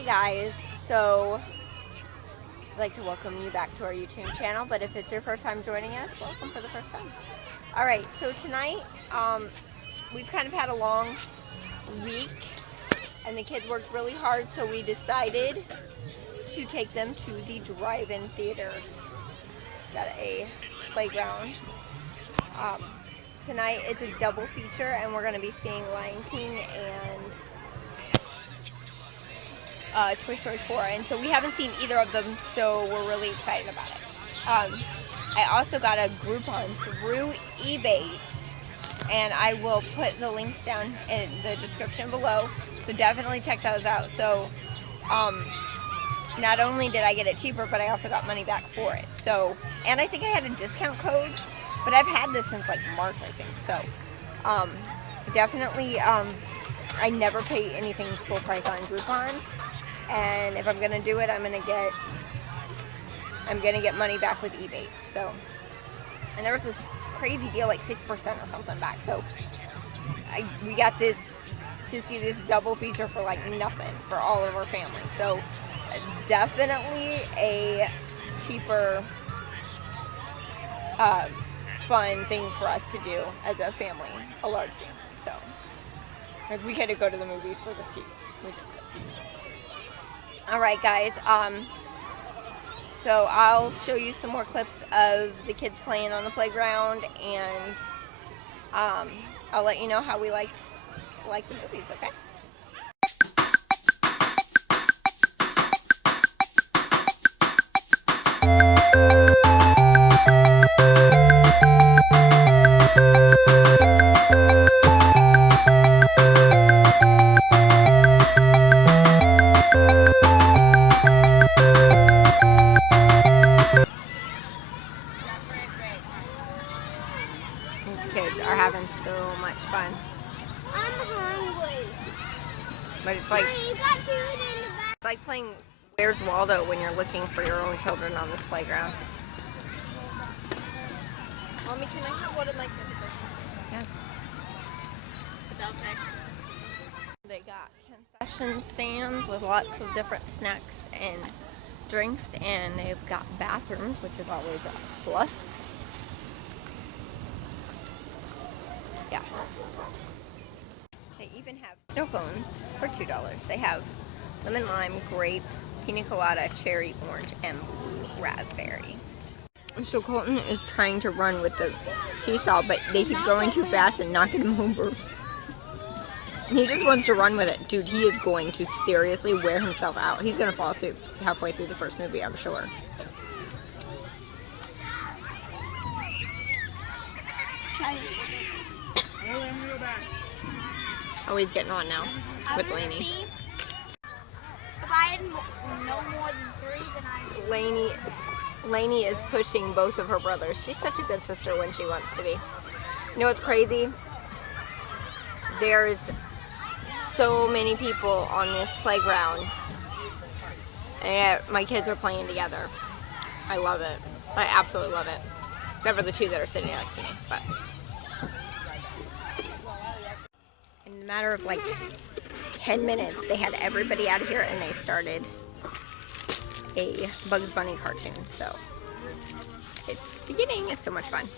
Hey guys, so I'd like to welcome you back to our YouTube channel, but if it's your first time joining us, welcome for the first time. Alright, so tonight, we've kind of had a long week, and the kids worked really hard, so we decided to take them to the drive-in theater. Got a playground. Tonight it's a double feature, and we're going to be seeing Lion King and Toy Story 4, and so we haven't seen either of them, so we're really excited about it. I also got a Groupon through eBay, and I will put the links down in the description below, so definitely check those out. So not only did I get it cheaper, but I also got money back for it. So, and I think I had a discount code, but I've had this since like March, I think. So definitely, I never pay anything full price on Groupon. And if I'm gonna do it, I'm gonna get money back with eBay. So, and there was this crazy deal, like 6% or something back. So, we got this to see this double feature for like nothing for all of our family. So, definitely a cheaper, fun thing for us to do as a family, a large family. So, because we couldn't go to the movies for this cheap, we just go. Alright guys, so I'll show you some more clips of the kids playing on the playground, and I'll let you know how we like the movies, okay? These kids are having so much fun. I'm hungry. But it's like, Mommy, you got food in the back. it's like playing Where's Waldo when you're looking for your own children on this playground. Mommy, can I have one of my kids? Yes. Is that okay? They got concession stands with lots of different snacks and drinks, and they've got bathrooms, which is always a plus. Yeah. They even have snow cones for $2. They have lemon lime, grape, pina colada, cherry, orange, and blue raspberry. So Colton is trying to run with the seesaw, but they keep going too fast and knocking him over. He just wants to run with it. Dude, he is going to seriously wear himself out. He's going to fall asleep halfway through the first movie, I'm sure. Oh, he's getting on now with Lainey. If I had no more than 3, then Lainey is pushing both of her brothers. She's such a good sister when she wants to be. You know what's crazy? There's so many people on this playground, and my kids are playing together. I love it. I absolutely love it. Except for the 2 that are sitting next to me. But in a matter of like 10 minutes, they had everybody out of here, and they started a Bugs Bunny cartoon. So it's beginning. It's so much fun.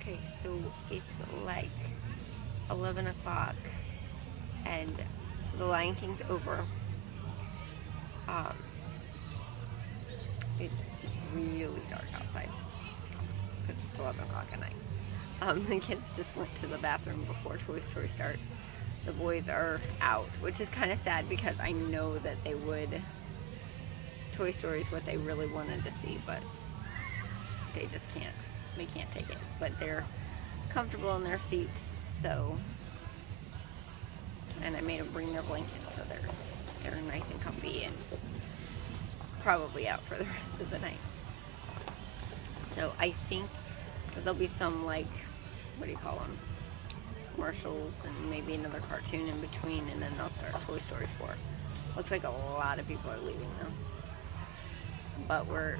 Okay, so it's like 11 o'clock, and the Lion King's over. It's really dark outside because it's 11 o'clock at night. The kids just went to the bathroom before Toy Story starts. The boys are out, which is kind of sad because I know that they would. Toy Story is what they really wanted to see, but they just can't. They can't take it. But they're comfortable in their seats, so. And I made them bring their blankets, so they're nice and comfy and probably out for the rest of the night. So I think that there'll be some, like, what do you call them, commercials and maybe another cartoon in between, and then they'll start Toy Story 4. Looks like a lot of people are leaving though, but we're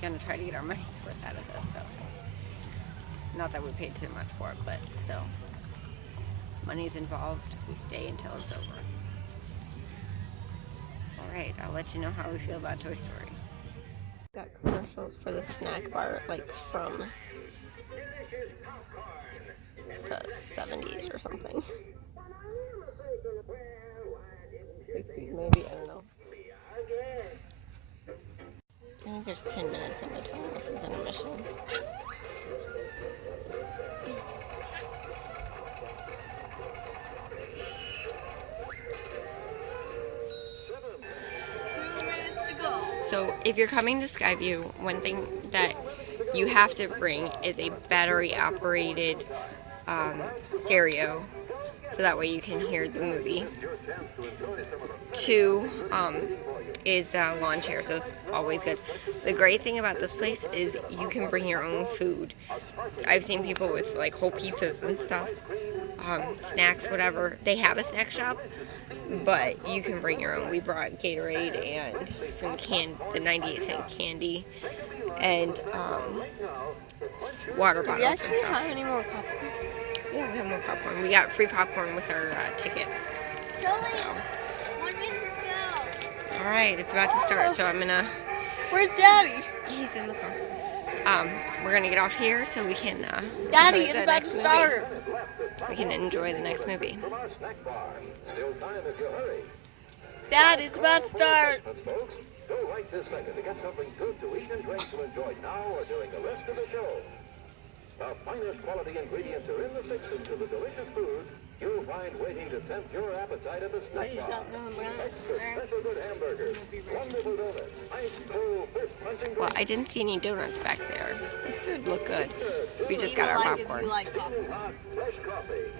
gonna try to get our money's worth out of this. So not that we paid too much for it, but still, money's involved. We stay until it's over. Alright, I'll let you know how we feel about Toy Story. Got commercials for the snack bar, like from the 70s or something. 60s maybe, I don't know. I think there's 10 minutes in between. This is intermission. So if you're coming to Skyview, one thing that you have to bring is a battery operated stereo, so that way you can hear the movie. 2 is lawn chairs, so it's always good. The great thing about this place is you can bring your own food. I've seen people with like whole pizzas and stuff, snacks, whatever. They have a snack shop, but you can bring your own. We brought Gatorade and some the 98-cent candy and water bottles. Do we actually have any more popcorn? Yeah, we have more popcorn. We got free popcorn with our tickets. Jolie, so. 1 minute to go. Alright, it's about to start, so I'm gonna... Where's Daddy? He's in the car. We're gonna get off here so we can Daddy, it's about to start. We can enjoy the next movie. Dad, it's about to start. Go right this second to get something good to eat and drink to enjoy now or during the rest of the show. The finest quality ingredients are in the fixings of the delicious food you'll find waiting to tempt your appetite at the snack bar. Extra special good hamburgers, wonderful donuts, ice cold fist punching. Well, I didn't see any donuts back there. The food looked good. We just got our popcorn. If you like popcorn. Fresh coffee.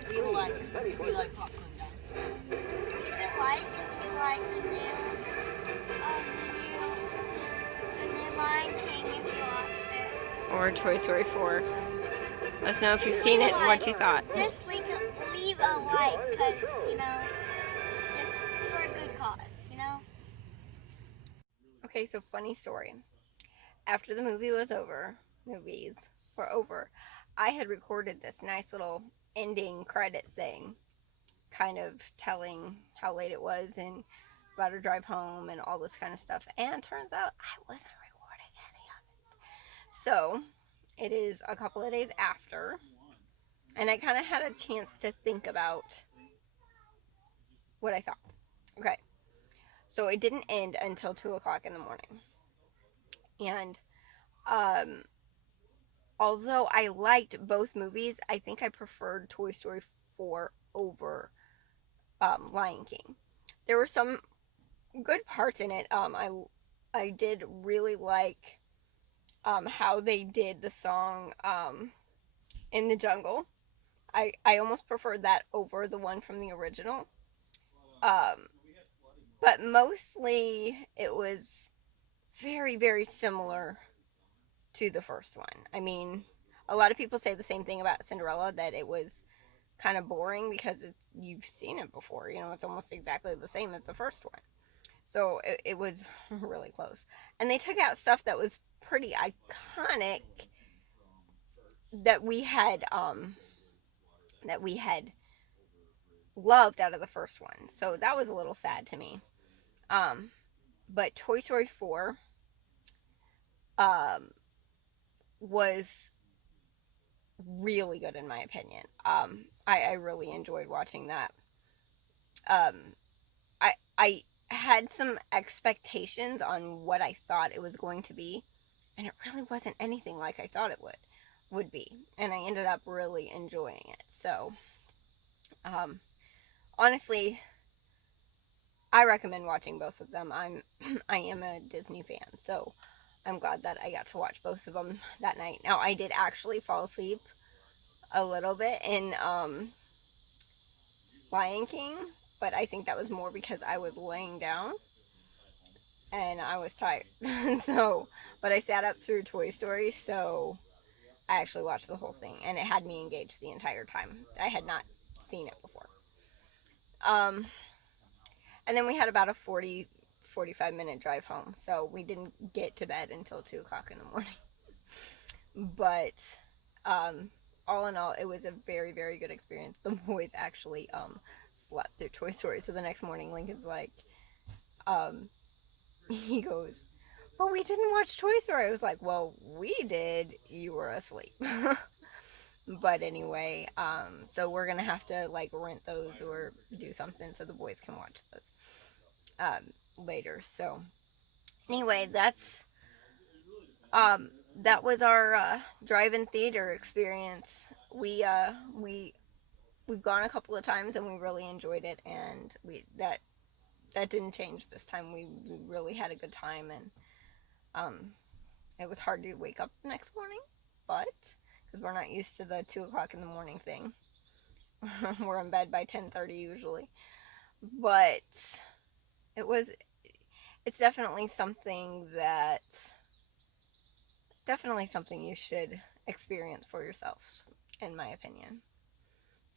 If you like popcorn, guys. Is it like if you like the new Lion King if you watched it? Or Toy Story 4. Let us know if you've seen it and what you thought. Just leave a like, because, it's just for a good cause, Okay, so funny story. After the movies were over, I had recorded this nice little ending credit thing, kind of telling how late it was and about our drive home and all this kind of stuff. And turns out I wasn't recording any of it. So it is a couple of days after, and I kind of had a chance to think about what I thought. Okay, so it didn't end until 2 o'clock in the morning. And although I liked both movies, I think I preferred Toy Story 4 over Lion King. There were some good parts in it. I did really like how they did the song In the Jungle. I almost preferred that over the one from the original. But mostly it was very, very similar to the first one. I mean, a lot of people say the same thing about Cinderella, that it was kind of boring because you've seen it before. It's almost exactly the same as the first one. So it was really close. And they took out stuff that was pretty iconic that we had loved out of the first one. So that was a little sad to me. But Toy Story 4 was really good in my opinion. I really enjoyed watching that. I had some expectations on what I thought it was going to be, and it really wasn't anything like I thought it would be, and I ended up really enjoying it. So honestly, I recommend watching both of them. I am a Disney fan, so I'm glad that I got to watch both of them that night. Now, I did actually fall asleep a little bit in Lion King, but I think that was more because I was laying down and I was tired. But I sat up through Toy Story, so I actually watched the whole thing, and it had me engaged the entire time. I had not seen it before. And then we had about a 45-minute drive home, so we didn't get to bed until 2 o'clock in the morning. But all in all, it was a very, very good experience. The boys actually slept through Toy Story, so the next morning Lincoln's like, he goes, but we didn't watch Toy Story. I was like, well, we did. You were asleep. But anyway, so we're gonna have to like rent those or do something so the boys can watch those later. So anyway, that was our drive-in theater experience. We've gone a couple of times and we really enjoyed it, and that didn't change this time. We really had a good time, and it was hard to wake up the next morning, but because we're not used to the 2 o'clock in the morning thing. We're in bed by 10:30 usually, but it's definitely something you should experience for yourselves, in my opinion.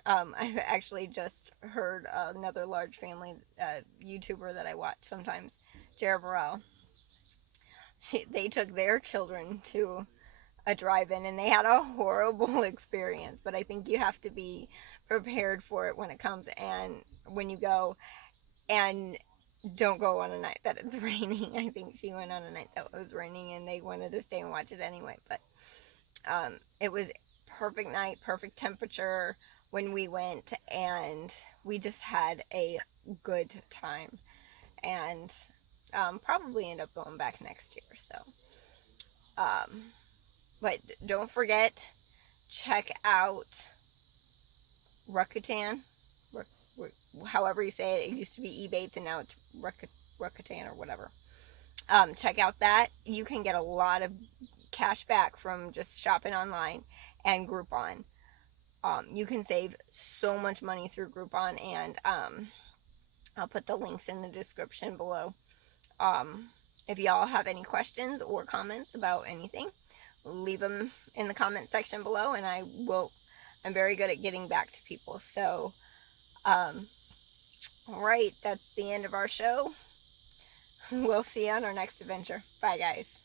I've actually just heard another large family YouTuber that I watch sometimes, Jared Burrell. They took their children to a drive-in and they had a horrible experience, but I think you have to be prepared for it when it comes, and when you go, and don't go on a night that it's raining. I think she went on a night that was raining and they wanted to stay and watch it anyway, but it was perfect night, perfect temperature when we went, and we just had a good time, and probably end up going back next year. So but don't forget, check out Rakuten, however you say it. It used to be Ebates and now it's Rakuten or whatever. Check out that. You can get a lot of cash back from just shopping online, and Groupon. You can save so much money through Groupon, and I'll put the links in the description below. If y'all have any questions or comments about anything, leave them in the comment section below, and I'm very good at getting back to people. So, alright, that's the end of our show. We'll see you on our next adventure. Bye, guys.